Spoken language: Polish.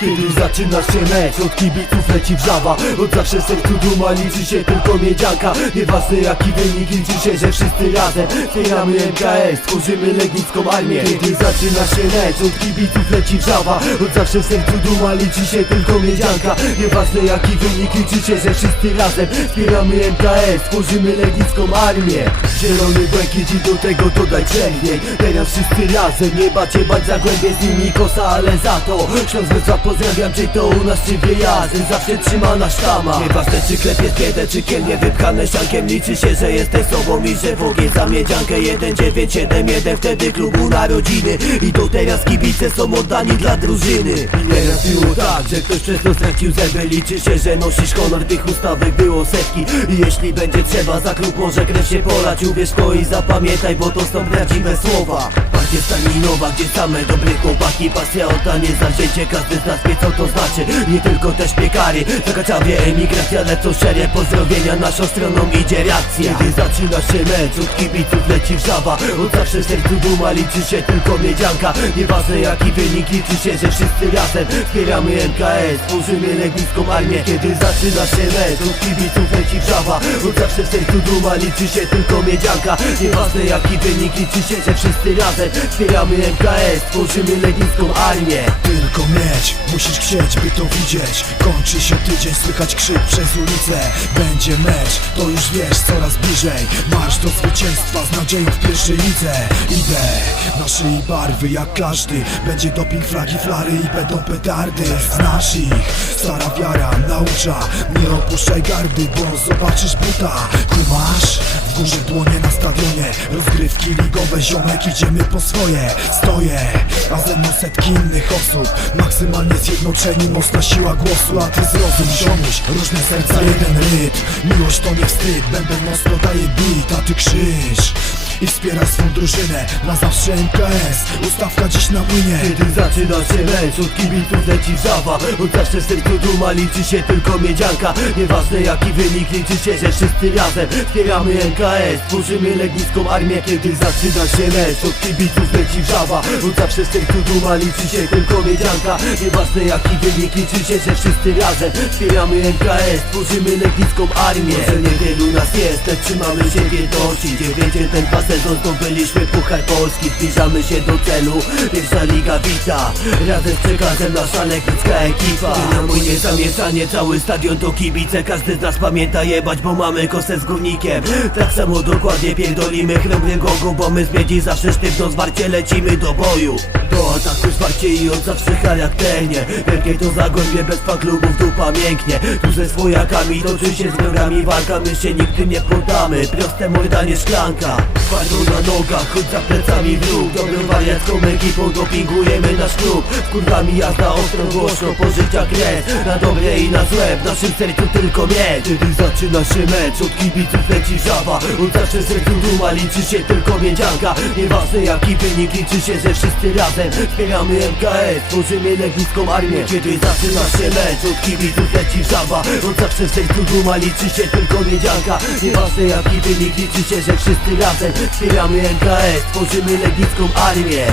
Kiedy zaczyna się mecz, od kibiców leci wrzawa. Od zawsze sercu duma, liczy się tylko miedzianka. Nieważne jaki wynik, liczy się, że wszyscy razem Wspieramy MKS, tworzymy legnicką armię. Kiedy zaczyna się mecz, od kibiców leci wrzawa. Od zawsze sercu duma, liczy się tylko miedzianka. Nieważne jaki wynik, liczy się, że wszyscy razem Wspieramy MKS, tworzymy legnicką armię. Zielony błękit i do tego dodaj czerwień Teraz wszyscy razem, nie bacie bać zagłębie z nimi kosa, ale za to. Śląsk Wrocław pozdrawiam, czy to u nas czy wyjazdy Zawsze trzyma na sztama. Nieważne czy klepie biedę, czy kielnie wypchane siankiem Liczy się, że jesteś sobą i że w ogień za miedziankę. 1971 wtedy klubu narodziny. I do teraz kibice są oddani dla drużyny. I Nieraz było tak, że ktoś przez to stracił zęby. Liczy się, że nosisz honor, tych ustawek było setki. I jeśli będzie trzeba, za klub może krew się polać. Uwierz to i zapamiętaj, bo to są prawdziwe słowa Partia Stalinowa, gdzie same dobre chłopaki Pasja oddanie, zawzięcie, każdy z nas wie co to znaczy. Nie tylko też piekary, zakaczawie emigracja Lecą szerie pozdrowienia, naszą stroną idzie reakcja. Kiedy zaczyna się mecz, od kibiców leci wrzawa Od zawsze w sercu duma, liczy się tylko miedzianka. Nieważne jaki wynik, liczy się, że wszyscy razem Wspieramy MKS, tworzymy legnicką armię Kiedy zaczyna się mecz, od kibiców leci wrzawa Od zawsze w sercu duma, liczy się tylko miedzianka. Nieważne jaki wynik, liczy się, że wszyscy razem Wspieramy MKS, tworzymy legnicką armię. Tylko mieć, musisz chcieć, by to widzieć. Kończy się tydzień, słychać krzyk przez ulicę. Będzie mecz, to już wiesz, coraz bliżej. Marsz do zwycięstwa z nadzieją w pierwszej lidze. Idę, na szyi barwy jak każdy. Będzie doping, flagi, flary i będą petardy Znasz ich, stara wiara naucza. Nie opuszczaj gardy, bo zobaczysz buta. Kumasz? W górze dłonie na stadionie. Rozgrywki ligowe, ziomek, idziemy po swoje Stoję, a ze mną setki innych osób. Maksymalnie zjednoczeni, mocna siła głosu A ty zrozum, ziomuś, różne serca, jeden rytm. Miłość to nie wstyd, bęben mocno daje beat A ty krzyż i wspiera swą drużynę Na zawsze MKS, ustawka dziś na młynie. Kiedy zaczyna się mecz, od kibiców leci wrzawa Od zawsze w sercu duma, liczy się tylko miedzianka. Nieważne jaki wynik, liczy się, że wszyscy razem Wspieramy NKS, tworzymy legnicką armię Kiedy zaczyna się mecz, od kibiców leci wrzawa Od zawsze w sercu duma, liczy się tylko miedzianka. Nieważne jaki wynik, liczy się, że wszyscy razem Wspieramy NKS, tworzymy legnicką armię. Może niewielu nas jest, lecz trzymamy się w jedności Dziewięciu ten dwa sezon zdobyliśmy Puchar Polski Zbliżamy się do celu, pierwsza liga wita. Razem z przekazem nasza legnicka ekipa. Na mój zamieszanie, cały stadion to kibice. Każdy z nas pamięta jebać, bo mamy kosę z górnikiem. Tak samo dokładnie pierdolimy chrębnym gogu Bo my z miedzi zawsze sztywno zwarcie lecimy do boju. Do ataku zwarcie i od zawsze charakternie Wielkie to zagłębie, bez klubów dupa mięknie Tu ze swojakami toczy się z wrogami walka My się nigdy nie poddamy, proste mordanie szklanka Twardo na nogach, choć za plecami wróg Dobrą wariacką ekipą dopingujemy nasz klub. Kurwami jazda ostro, głośno, pożycia kres Na dobre i na złe, w naszym sercu tylko mieć Kiedy zaczyna się mecz, od kibiców leci żaba. Od zawsze sercu duma, liczy się tylko miedzianka Nieważne jaki wynik, liczy się, że wszyscy razem Wspieramy MKS, tworzymy legnicką armię. Kiedy zaczyna się mecz, od kibiców leci żaba. Od zawsze sercu duma, liczy się tylko miedzianka Nieważne jaki wynik, liczy się, że wszyscy razem Wspieramy NKS, tworzymy legnicką armię